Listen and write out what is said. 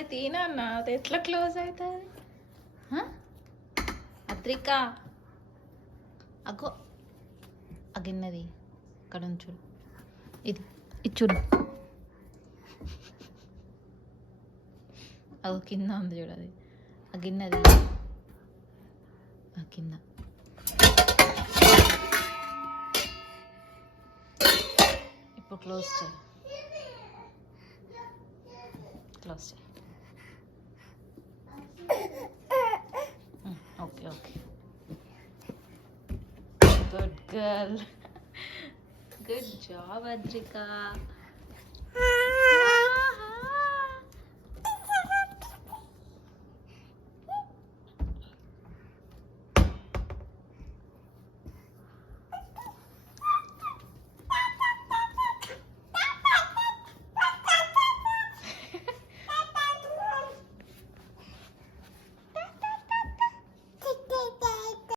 అది తీనా అన్న, అది ఎట్లా క్లోజ్ అవుతుంది? అద్రిక అగో ఆ గిన్నెది అక్కడ చూడు, ఇది ఇది చూడు, అగో కింద ఉంది చూడు, అది ఆ గిన్నెది ఆ కింద. ఇప్పుడు క్లోజ్ చేయి, క్లోజ్ చేయి. Okay okay, good girl, good job Adrika.